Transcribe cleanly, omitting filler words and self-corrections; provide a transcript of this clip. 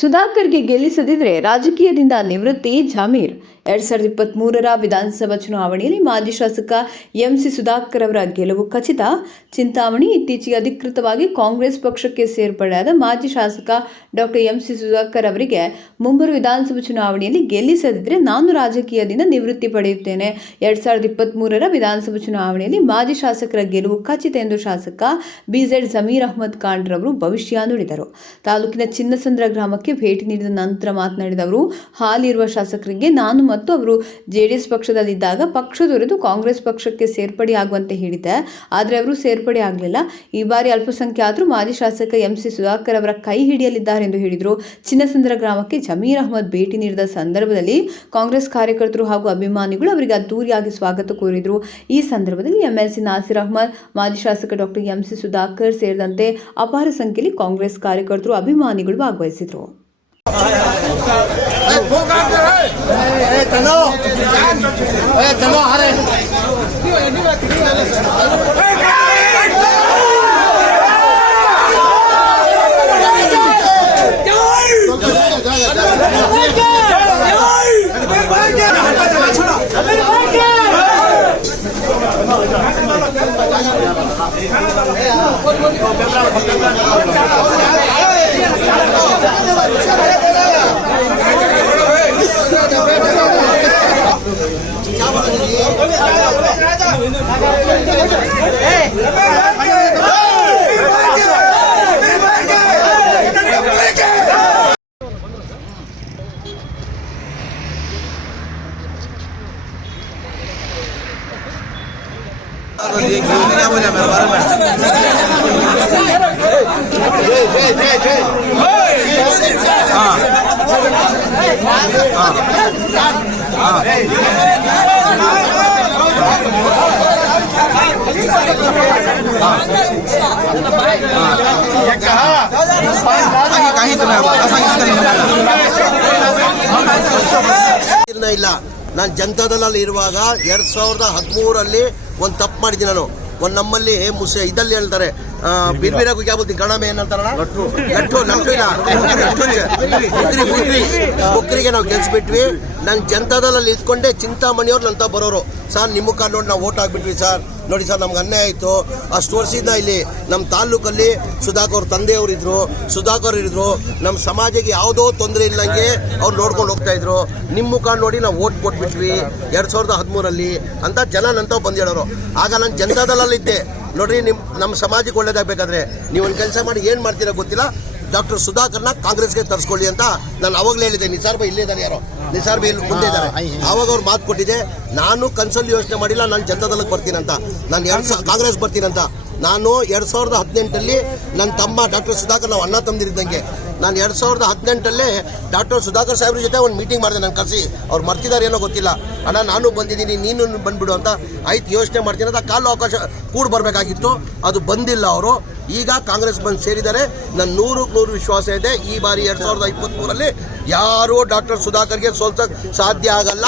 ಸುಧಾಕರ್ಗೆ ಗೆಲ್ಲಿಸದಿದ್ರೆ ರಾಜಕೀಯದಿಂದ ನಿವೃತ್ತಿ ಜಮೀರ್. 2023ರ ವಿಧಾನಸಭಾ ಚುನಾವಣೆಯಲ್ಲಿ ಮಾಜಿ ಶಾಸಕ ಎಂಸಿ ಸುಧಾಕರ್ ಅವರ ಗೆಲುವು ಖಚಿತ. ಚಿಂತಾಮಣಿ. ಇತ್ತೀಚೆಗೆ ಅಧಿಕೃತವಾಗಿ ಕಾಂಗ್ರೆಸ್ ಪಕ್ಷಕ್ಕೆ ಸೇರ್ಪಡೆಯಾದ ಮಾಜಿ ಶಾಸಕ ಡಾಕ್ಟರ್ ಎಂಸಿ ಸುಧಾಕರ್ ಅವರಿಗೆ ಮುಂಬರುವ ವಿಧಾನಸಭಾ ಚುನಾವಣೆಯಲ್ಲಿ ಗೆಲ್ಲಿಸದಿದ್ರೆ ನಾನು ರಾಜಕೀಯದಿಂದ ನಿವೃತ್ತಿ ಪಡೆಯುತ್ತೇನೆ. 2023ರ ವಿಧಾನಸಭಾ ಚುನಾವಣೆಯಲ್ಲಿ ಮಾಜಿ ಶಾಸಕರ ಗೆಲುವು ಖಚಿತ ಎಂದು ಶಾಸಕ ಬಿಜೆಡ್ ಜಮೀರ್ ಅಹ್ಮದ್ ಖಾನ್ ರವರು ಭವಿಷ್ಯ ನುಡಿದರು. ತಾಲೂಕಿನ ಚಿನ್ನಸಂದ್ರ ಗ್ರಾಮಕ್ಕೆ ಭೇಟಿ ನೀಡಿದ ನಂತರ ಮಾತನಾಡಿದ ಅವರು, ಹಾಲಿರುವ ಶಾಸಕರಿಗೆ ನಾನು ಮತ್ತು ಅವರು ಜೆಡಿಎಸ್ ಪಕ್ಷದಲ್ಲಿದ್ದಾಗ ಪಕ್ಷ ತೊರೆದು ಕಾಂಗ್ರೆಸ್ ಪಕ್ಷಕ್ಕೆ ಸೇರ್ಪಡೆಯಾಗುವಂತೆ ಹೇಳಿದ್ದೆ. ಆದರೆ ಅವರು ಸೇರ್ಪಡೆ ಆಗಲಿಲ್ಲ. ಈ ಬಾರಿ ಅಲ್ಪಸಂಖ್ಯಾತರು ಮಾಜಿ ಶಾಸಕ ಎಂಸಿ ಸುಧಾಕರ್ ಅವರ ಕೈ ಹಿಡಿಯಲಿದ್ದಾರೆ ಎಂದು ಹೇಳಿದರು. ಚಿನ್ನಸಂದ್ರ ಗ್ರಾಮಕ್ಕೆ ಜಮೀರ್ ಅಹ್ಮದ್ ಭೇಟಿ ನೀಡಿದ ಸಂದರ್ಭದಲ್ಲಿ ಕಾಂಗ್ರೆಸ್ ಕಾರ್ಯಕರ್ತರು ಹಾಗೂ ಅಭಿಮಾನಿಗಳು ಅವರಿಗೆ ಅದ್ದೂರಿಯಾಗಿ ಸ್ವಾಗತ ಕೋರಿದರು. ಈ ಸಂದರ್ಭದಲ್ಲಿ ಎಂಎಲ್ಸಿ ನಾಸಿರ್ ಅಹ್ಮದ್, ಮಾಜಿ ಶಾಸಕ ಡಾಕ್ಟರ್ ಎಂಸಿ ಸುಧಾಕರ್ ಸೇರಿದಂತೆ ಅಪಾರ ಸಂಖ್ಯೆಯಲ್ಲಿ ಕಾಂಗ್ರೆಸ್ ಕಾರ್ಯಕರ್ತರು ಅಭಿಮಾನಿಗಳು ಭಾಗವಹಿಸಿದರು. ಇಲ್ಲ, ನಾನು ಜನತಾದಳಲ್ಲಿ ಇರುವಾಗ 2013ರಲ್ಲಿ ಒಂದು ತಪ್ಪು ಮಾಡಿದ್ದೀನಿ. ನಾನು ಒಂದು ನಮ್ಮಲ್ಲಿ ಇದಲ್ಲಿ ಹೇಳ್ತಾರೆ ಬಿರ್ಬಿರಾಗು ಕ್ಯಾ ಬೋಲ್ತೀನಿ ಕನ್ನಡ में ಏನಂತಾರಣ ಲಟ್ಟು ಇಲ್ಲ ಬುಕ್ರಿಗೆ ನಾವು ಗೆಲ್ಸ್ಬಿಟ್ವಿ. ನಾನು ಜನತಾದಳಲ್ಲಿ ಇದ್ಕೊಂಡೆ ಚಿಂತಾಮಣಿಯವ್ರು ನಂತ ಬರೋರು, ಸರ್ ನಿಮ್ಮ ಮುಖ ನೋಡಿ ನಾವು ಓಟ್ ಹಾಕ್ಬಿಟ್ವಿ ಸರ್, ನೋಡಿ ಸರ್ ನಮ್ಗೆ ಅನ್ಯಾಯ ಆಯಿತು. ಅಷ್ಟು ವರ್ಷದಿಂದ ಇಲ್ಲಿ ನಮ್ಮ ತಾಲೂಕಲ್ಲಿ ಸುಧಾಕರ್ ತಂದೆಯವರು ಇದ್ರು, ಸುಧಾಕರ್ ಇದ್ರು, ನಮ್ಮ ಸಮಾಜಕ್ಕೆ ಯಾವುದೋ ತೊಂದರೆ ಇಲ್ಲಂಗೆ ಅವ್ರು ನೋಡ್ಕೊಂಡು ಹೋಗ್ತಾ ಇದ್ರು. ನಿಮ್ಮ ಮುಖ ನೋಡಿ ನಾವು ಓಟ್ ಕೊಟ್ಬಿಟ್ವಿ 2013ರಲ್ಲಿ ಅಂತ ಜನ ನಂತ ಬಂದು ಹೇಳೋರು. ಆಗ ನಾನು ಜನತಾದಳಲ್ಲಿದ್ದೆ. ನೋಡ್ರಿ, ನಮ್ಮ ಸಮಾಜಕ್ಕೆ ಒಳ್ಳೇದಾಗಬೇಕಾದ್ರೆ ನೀವು ಒಂದು ಕೆಲಸ ಮಾಡಿ, ಏನು ಮಾಡ್ತೀರಾ ಗೊತ್ತಿಲ್ಲ, ಡಾಕ್ಟರ್ ಸುಧಾಕರ್ನ ಕಾಂಗ್ರೆಸ್ಗೆ ತರಿಸ್ಕೊಳ್ಳಿ ಅಂತ ನಾನು ಅವಾಗಲೇ ಹೇಳಿದ್ದೆ. ನಿಸಾರ್ ಬೈ ಇಲ್ಲೇ ಇದ್ದಾರೆ, ಯಾರೋ ನಿಸಾರ್ ಬೈ ಮುಂದೆ ಇದ್ದಾರೆ. ಆವಾಗ ಅವ್ರು ಮಾತು ಕೊಟ್ಟಿದ್ದೆ, ನಾನು ಕನ್ಸಲ್ಲಿ ಯೋಚನೆ ಮಾಡಿಲ್ಲ ನಾನು ಜನತಾದಳಕ್ಕೆ ಬರ್ತೀನಂತ, ನಾನು ಕಾಂಗ್ರೆಸ್ ಬರ್ತೀನಂತ. ನಾನು 2018ರಲ್ಲಿ ನನ್ನ ತಮ್ಮ ಡಾಕ್ಟರ್ ಸುಧಾಕರ್, ನಾವು ಅಣ್ಣ ತಮ್ಮದಿರಿದ್ದಂಗೆ, ನಾನು 2018ಲ್ಲೇ ಡಾಕ್ಟರ್ ಸುಧಾಕರ್ ಸಾಹೇಬ್ರ ಜೊತೆ ಒಂದು ಮೀಟಿಂಗ್ ಮಾಡಿದೆ. ನಾನು ಕರೆಸಿ, ಅವ್ರು ಮರ್ತಿದ್ದಾರೆ ಏನೋ ಗೊತ್ತಿಲ್ಲ, ಅಣ್ಣ ನಾನು ಬಂದಿದ್ದೀನಿ ನೀನು ಬಂದ್ಬಿಡು ಅಂತ. ಆಯ್ತು ಯೋಚನೆ ಮಾಡ್ತೀನಿ ಅಂತ ಕಾಲು ಅವಕಾಶ ಕೂಡ ಬರಬೇಕಾಗಿತ್ತು, ಅದು ಬಂದಿಲ್ಲ. ಅವರು ಈಗ ಕಾಂಗ್ರೆಸ್ ಬಂದು ಸೇರಿದ್ದಾರೆ. ನನ್ನ 100% ವಿಶ್ವಾಸ ಇದೆ, ಈ ಬಾರಿ 2023ರಲ್ಲಿ ಯಾರೂ ಡಾಕ್ಟರ್ ಸುಧಾಕರ್ಗೆ ಸೋಲ್ಸಕ್ಕೆ ಸಾಧ್ಯ ಆಗಲ್ಲ.